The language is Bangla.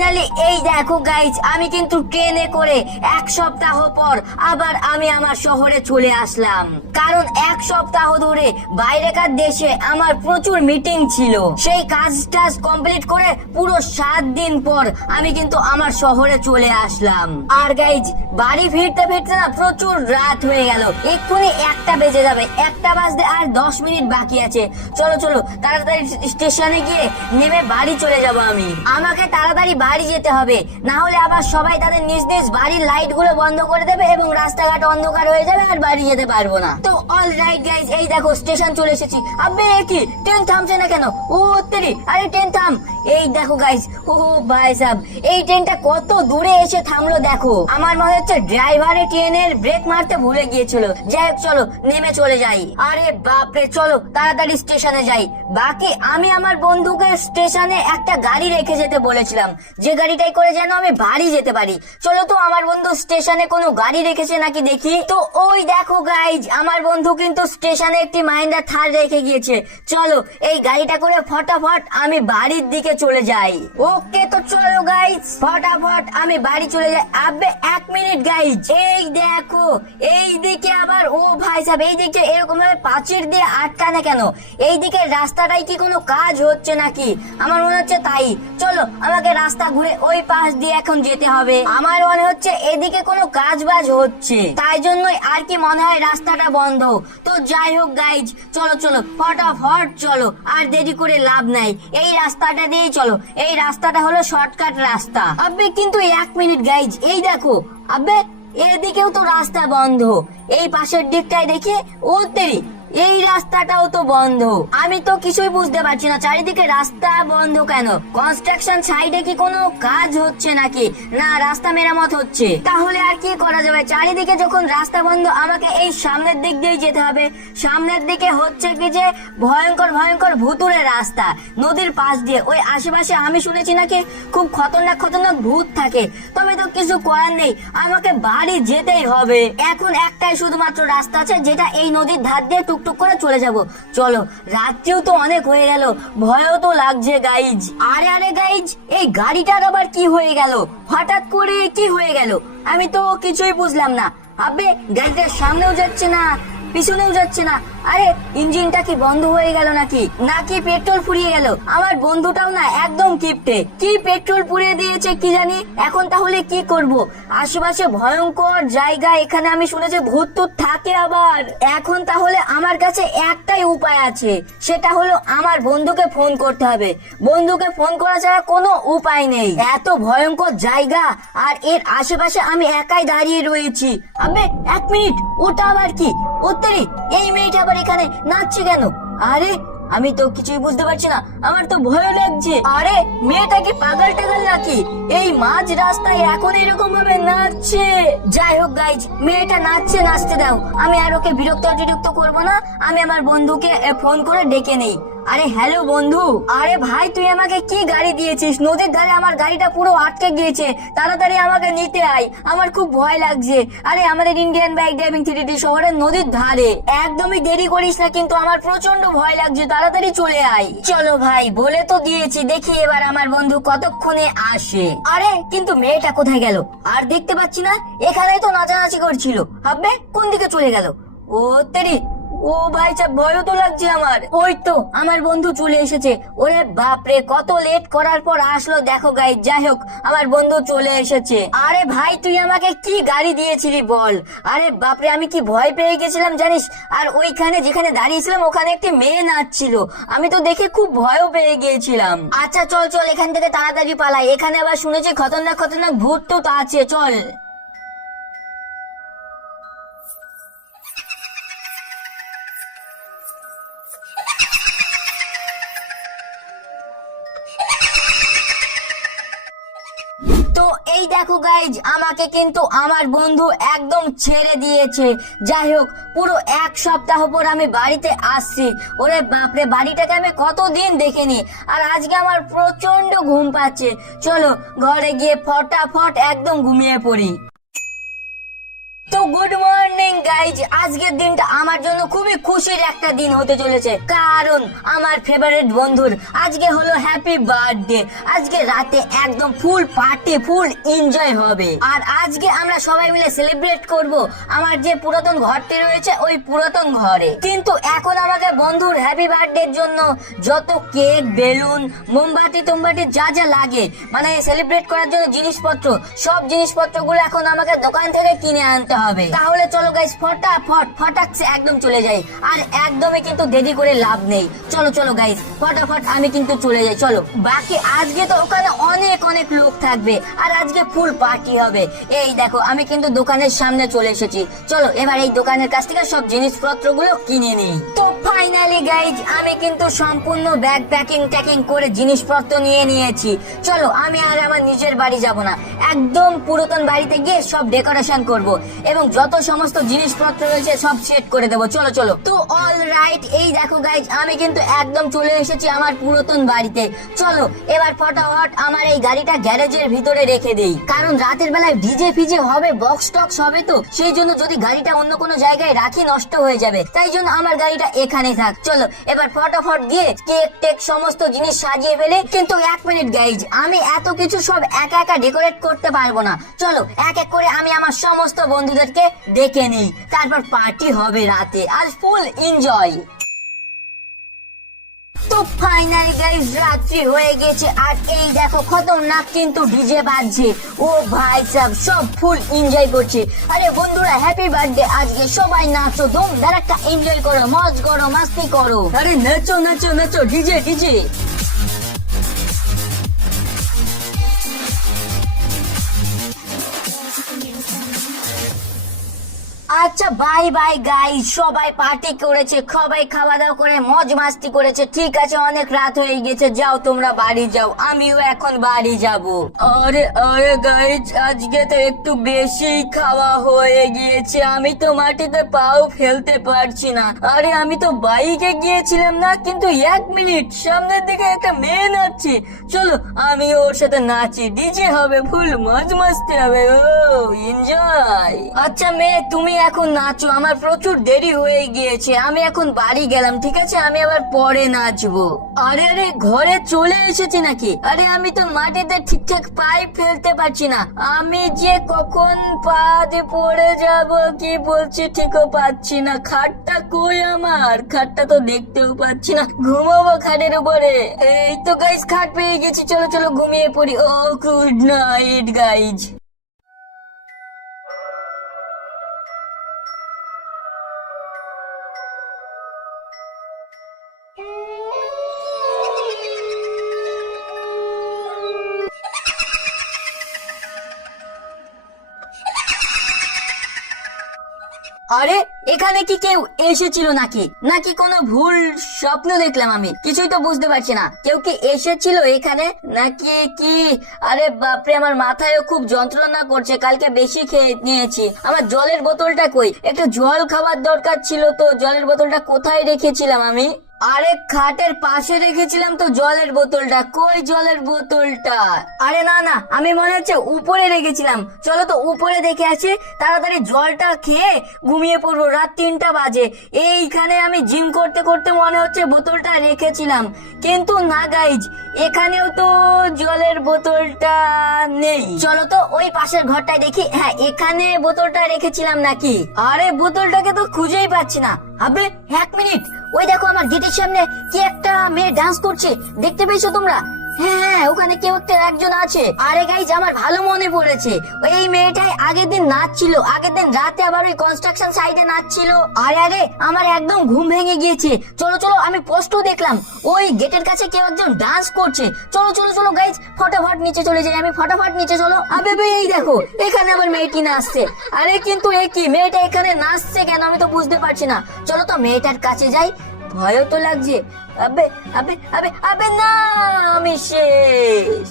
ফাইনালি এই দেখো গাইজ, আমি কিন্তু ট্রেনে করে 1 সপ্তাহ পর আবার আমি আমার শহরে চলে আসলাম। কারণ 1 সপ্তাহ ধরে বাইরেকার দেশে আমার প্রচুর মিটিং ছিল। সেই কাজটা কমপ্লিট করে পুরো 7 দিন পর আমি কিন্তু আমার শহরে চলে আসলাম। আর গাইজ, বাড়ি ফিরতে ফিরতে না প্রচুর রাত হয়ে গেল। এক্ষুনি 1টা বেজে যাবে, 1টা বাজতে আর 10 মিনিট বাকি আছে। চলো চলো তাড়াতাড়ি স্টেশনে গিয়ে নেমে বাড়ি চলে যাব। আমাকে তাড়াতাড়ি বাড়ি যেতে হবে, না হলে আবার সবাই তাদের নিজ নিজ বাড়ির লাইট গুলো বন্ধ করে দেবে এবং রাস্তাঘাট অন্ধকার হয়ে যাবে আর বাড়ি যেতে পারবো না। তো অল রাইট গাইজ, এই দেখো স্টেশন চলে এসেছি। আবে কি ট্রেন থামছে না কেন? ও তেরি, আরে ট্রেন থাম। এই দেখো গাইজ, ও ভাই সাহেব, এই ট্রেনটা কত দূরে এসে থামলো দেখো। আমার মনে হচ্ছে ড্রাইভারে ট্রেনের ব্রেক মারতে ভুলে গিয়েছিল। যাই হোক চলো নেমে চলে যাই। আরে বাপরে, চলো তাড়াতাড়ি স্টেশনে যাই। বাকি আমি আমার বন্ধুকে স্টেশনে একটা গাড়ি রেখে যেতে বলেছিলাম, যে গাড়িটাই করে যেন আমি বাড়ি যেতে পারি। চলো তো আমার বন্ধু স্টেশনে কোনো গাড়ি রেখেছে নাকি দেখি। তো ওই দেখো গাইজ, আমার বন্ধু কিন্তু স্টেশনে একটি মাহিন্দ্রা থার রেখে গিয়েছে। চলো এই গাড়িটা করে ফটাফট আমি বাড়ির দিকে চলে যাই। ওকে তো চলো গাইজ, ফটাফট আমি বাড়ি চলে যাই। আবে 1 মিনিট গাইজ, এই দেখো এই দিকে আবার, ও ভাই সাহেব এই দিকে এরকম ভাবে প্রাচীর দিয়ে আটকানে কেন? এই দিকে রাস্তাটাই কি কোনো কাজ হচ্ছে নাকি? আমার মনে হচ্ছে তাই। চলো আমাকে রাস্তা ঘুরে ওই পাশ দিয়ে এখন যেতে হবে। আমার মনে হচ্ছে এদিকে কোনো কাজ বাজ হচ্ছে, তাই জন্যই আর কি মনে হয় রাস্তাটা বন্ধ। তো যাই হোক গাইজ, চলো চলো ফটাফট চলো, আর দেরি করে লাভ নাই। এই রাস্তাটা দিয়েই চলো, এই রাস্তাটা হলো শর্টকাট রাস্তা। আবে কিন্তু 1 মিনিট গাইজ, এই দেখো আবে এদিকেও তো রাস্তা বন্ধ। এই পাশের দিকটায় দেখি, ও তেরি এই রাস্তাটাও তো বন্ধ। আমি তো কিছুই বুঝতে পারছি না, চারিদিকে রাস্তা বন্ধ কেন? কনস্ট্রাকশন সাইডে কি কোনো কাজ হচ্ছে নাকি? না রাস্তা মেরামত হচ্ছে। তাহলে আর কি করা যাবে? চারিদিকে যখন রাস্তা বন্ধ, আমাকে এই সামনের দিক দিয়ে যেতে হবে। সামনের দিকে হচ্ছে কি যে ভয়ঙ্কর ভয়ঙ্কর ভুতুরে রাস্তা, নদীর পাশ দিয়ে। ওই আশেপাশে আমি শুনেছি নাকি খুব খতরনাক খতরনাক ভূত থাকে। তবে তো কিছু করার নেই, আমাকে বাড়ি যেতেই হবে। এখন একটাই শুধুমাত্র রাস্তা আছে, যেটা এই নদীর ধার দিয়ে টুকটুক করে চলে যাব। চলো, রাত্রিও তো অনেক হয়ে গেল, ভয়ও তো লাগছে গাইজ। আরে আরে গাইজ, এই গাড়িটার আবার কি হয়ে গেল? হঠাৎ করে কি হয়ে গেল? আমি তো কিছুই বুঝলাম না। আবে গাড়িটার সামনেও যাচ্ছে না, পিছনেও যাচ্ছে না। আরে ইঞ্জিনটা কি বন্ধ হয়ে গেল নাকি? নাকি পেট্রোল ফুরিয়ে গেল? আমার বন্ধুটাও না একদম কিপটে, কি পেট্রোল পুড়িয়ে দিয়েছে কি জানি। এখন তাহলে কি করব? আশেপাশে ভয়ঙ্কর জায়গা, এখানে আমি শুনেছি ভূত টুত থাকে আবার। এখন তাহলে আমার কাছে একটাই উপায় আছে, সেটা হলো আমার বন্ধুকে ফোন করতে হবে। বন্ধুকে ফোন করা ছাড়া কোনো উপায় নেই। এত ভয়ঙ্কর জায়গা আর এর আশেপাশে আমি একাই দাঁড়িয়ে রয়েছি। আবে 1 মিনিট, ওটা আবার কি? ওতেরি এই মেয়েটা আবার এখানে নাচছে কেন? আরে আমি তো কিছুই বুঝতে পারছি না, আমার তো ভয় লাগছে। আরে মেয়েটা কি পাগল টাগল নাকি? এই মাঝ রাস্তায় এখন এরকম ভাবে নাচছে। যাই হোক গাইজ, মেয়েটা নাচছে, নাচতে দাও। আমি আর ওকে বিরক্ত করবো না। আমি আমার বন্ধুকে ফোন করে ডেকে নেই। আরে হ্যালো বন্ধু। আরে ভাই তুই আমাকে কি গাড়ি দিয়েছিস? নদীর ধারে আমার গাড়িটা পুরো আটকে গিয়েছে, তাড়াতাড়ি আমাকে নিতে আয়, আমার খুব ভয় লাগছে। আরে আমাদের ইন্ডিয়ান বাইক ড্রাইভিং 3D শহরের নদীর ধারে, একদমই দেরি করিস না কিন্তু, আমার প্রচন্ড ভয় লাগছে, তাড়াতাড়ি চলে আয়। চলো ভাই, বলে তো দিয়েছি, দেখি এবার আমার বন্ধু কতক্ষণে আসে। আরে কিন্তু মেয়েটা কোথায় গেল? আর দেখতে পাচ্ছি না, এখানেই তো নাচানাচি করছিল। ভাববে কোন দিকে চলে গেল? ও তেরি, ও ভাই সাহেব ভয়ও তো লাগছে আমার। ওই তো আমার বন্ধু চলে এসেছে। ওরে বাপরে, কত লেট করার পর আসলো দেখো গাইজ। যাই হোক আমার বন্ধু চলে এসেছে। আরে ভাই তুই আমাকে কি গাড়ি দিয়েছিলি বল? আরে বাপরে, আমি কি ভয় পেয়ে গেছিলাম জানিস। আর ওইখানে যেখানে দাঁড়িয়েছিলাম ওখানে একটি মেয়ে নাচছিল, আমি তো দেখে খুব ভয়ও পেয়ে গিয়েছিলাম। আচ্ছা চল চল এখান থেকে তাড়াতাড়ি পালাই, এখানে আবার শুনেছি খতরনাক খতরনাক ভূত তো আছে। চল। তো এই দেখো গাইজ, আমাকে কিন্তু আমার বন্ধু একদম ছেড়ে দিয়েছে। যাই হোক পুরো 1 সপ্তাহ পর আমি বাড়িতে আসছি। ওরে বাপরে, বাড়িটাকে আমি কতদিন দেখিনি, আর আজকে আমার প্রচন্ড ঘুম পাচ্ছে। চলো ঘরে গিয়ে ফটাফট একদম ঘুমিয়ে পড়ি। তো গুড মর্নিং গাইজ, আজকের দিনটা আমার জন্য খুবই খুশির একটা দিন হতে চলেছে, কারণ আমার ফেভারিট বন্ধুর আজকে হলো হ্যাপি বার্থডে। আজকে রাতে একদম ফুল পার্টি, ফুল এনজয় হবে। আর আজকে আমরা সবাই মিলে সেলিব্রেট করব আমার যে পুরাতন ঘরটি রয়েছে ওই পুরাতন ঘরে। কিন্তু এখন আমাকে বন্ধুর হ্যাপি বার্থডের জন্য যত কেক, বেলুন, মোমবাতি টোমবাতি যা যা লাগে মানে সেলিব্রেট করার জন্য জিনিসপত্র, সব জিনিসপত্রগুলো এখন আমাকে দোকান থেকে কিনে আনতে হবে। তাহলে চলো গাইস ফটাকছে একদম চলে যাই, আর একদমই কিন্তু দেরি করে লাভ নেই। চলো চলো গাইস ফটাফট আমি কিন্তু চলে যাই। চলো, বাকি আজকে তো ওখানে অনেক অনেক লোক থাকবে আর আজকে ফুল পার্টি হবে। এই দেখো আমি কিন্তু দোকানের সামনে চলে এসেছি। চলো এবার এই দোকানের কাছ থেকে সব জিনিসপত্রগুলো কিনে নিই। তো ফাইনালি গাইজ আমি কিন্তু সম্পূর্ণ ব্যাগ প্যাকিং করে জিনিসপত্র নিয়ে নিয়েছি। চলো আমি আর আমার নিজের বাড়ি যাব না, একদম পুরাতন বাড়িতে গিয়ে সব ডেকোরেশন করব এবং যত সমস্ত জিনিসপত্র রয়েছে সব সেট করে দেবো। চলো চলো। তো অল রাইট, এই দেখো গাইজ আমি কিন্তু একদম চলে এসেছি আমার পুরাতন বাড়িতে। চলো এবার ফটাফট আমার এই গাড়িটা গ্যারেজের ভিতরে রেখে দেই, কারণ রাতের বেলায় ডিজে ফিজে হবে, বক্স টক্স হবে, তো সেই জন্য যদি গাড়িটা অন্য কোনো জায়গায় রাখি নষ্ট হয়ে যাবে, তাই জন্য আমার গাড়িটা এখানে থাক। চলো এবার ফটাফট গিয়ে কেক টেক সমস্ত জিনিস সাজিয়ে ফেলে। কিন্তু এক মিনিট গাইজ, আমি এত কিছু সব একা একা ডেকোরেট করতে পারবো না। চলো এক এক করে আমি আমার সমস্ত বন্ধুদেরকে ডেকে নিই, তারপর পার্টি হবে রাতে আর ফুল এনজয়। তো ফাইনালি গাইস রাত্রি হয়ে গেছে আর এই দেখো খতরনাক কিন্তু ডিজে বাজছে। ও ভাই সাহেব সব ফুল এনজয় করছে। আরে বন্ধুরা হ্যাপি বার্থডে, আজকে সবাই নাচো, ধুম ধারাক্কা এনজয় করো, মজ করো, মাস্তি করো। আরে নাচো নাচো নাচো, ডিজে ডিজে। আচ্ছা বাই বাই গাইস, সবাই পার্টি করেছে, সবাই খাওয়া দাওয়া করে মজ মাস্তি করেছে, ঠিক আছে অনেক রাত হয়ে গেছে, যাও তোমরা বাড়ি যাও, আমিও এখন বাড়ি যাব। আরে আরে গাইস আজকে তো একটু বেশি খাওয়া হয়ে গিয়েছে, আমি তো মাটিতে পাও ফেলতে পারছি না। আরে আমি তো বাইকে গিয়েছিলাম না, কিন্তু এক মিনিট, সামনের দিকে একটা মেয়ে নাচছে, চলো আমি ওর সাথে নাচি, ডিজে হবে, ফুল মজ মাস্তি হবে, ও এনজয়। আচ্ছা মেয়ে তুমি এখন নাচো, আমার প্রচুর দেরি হয়ে গিয়েছে, আমি এখন বাড়ি গেলাম, ঠিক আছে আমি আবার পরে নাচবো। আরে আরে ঘরে চলে এসেছি নাকি? আরে আমি তো মাটিতে ঠিকঠাক পাই ফেলতে পারছি না, আমি যে কখন পা দিয়ে পড়ে যাব কি বলছি ঠিকও পাচ্ছি না। খাটটা কই আমার? খাটটা তো দেখতেও পাচ্ছি না, ঘুমাবো খাটের উপরে। এই তো গাইজ খাট পেয়ে গেছি, চলো চলো ঘুমিয়ে পড়ি। ও গুড নাইট গাইজ। আরে এখানে কি কেউ এসেছিল নাকি, নাকি কোনো ভুল স্বপ্ন দেখলাম? আমি কিছুই তো বুঝতে পারছি না, কেউ কি এসেছিল এখানে নাকি কি? আরে বাপরে আমার মাথায়ও খুব যন্ত্রণা করছে, কালকে বেশি খেয়ে নিয়েছি। আমার জলের বোতলটা কই? একটু জল খাবার দরকার ছিল, তো জলের বোতলটা কোথায় রেখেছিলাম আমি? আরে খাটের পাশে রেখেছিলাম তো জলের বোতলটা, কই জলের বোতলটা? আরে না না, আমি মনে হচ্ছে উপরে রেখেছিলাম, চলো তো উপরে দেখে আসি, তাড়াতাড়ি জলটা খেয়ে ঘুমিয়ে পড়বো, রাত 3টা বাজে। এইখানে আমি জিম করতে করতে মনে হচ্ছে বোতলটা রেখেছিলাম, কিন্তু না গাইজ এখানেও তো জলের বোতলটা নেই। চলো তো ওই পাশের ঘরটায় দেখি, হ্যাঁ এখানে বোতলটা রেখেছিলাম নাকি। আরে বোতলটাকে তো খুঁজেই পাচ্ছি না। আবে এক মিনিট, ওই দেখো আমার গেটের সামনে কি একটা মেয়ে ডান্স করছে, দেখতে পেয়েছো তোমরা? হ্যাঁ ওখানে কেউ একজন আছে। আরে গাইজ আমার ভালো মনে পড়েছে, এই মেয়েটাই আগের দিন নাচছিল, আগের দিন রাতে আবার ওই কনস্ট্রাকশন সাইডে নাচছিল। আরে আরে আমার একদম ঘুম ভেঙে গিয়েছে, চলো চলো আমি পোস্ট দেখলাম ওই গেটের কাছে কেউ একজন ডান্স করছে। চলো চলো চলো গাইজ ফটাফট নিচে চলে যাই, আমি ফটাফট নিচে চলো। আবে এই দেখো এখানে আবার মেয়েটি নাচছে। আরে কিন্তু এই কি মেয়েটা এখানে নাচছে কেন, আমি তো বুঝতে পারছি না। চলো তো মেয়েটার কাছে যাই, ভয়ও তো লাগছে। আবে আবে আবে আবে না, আমি শেষ।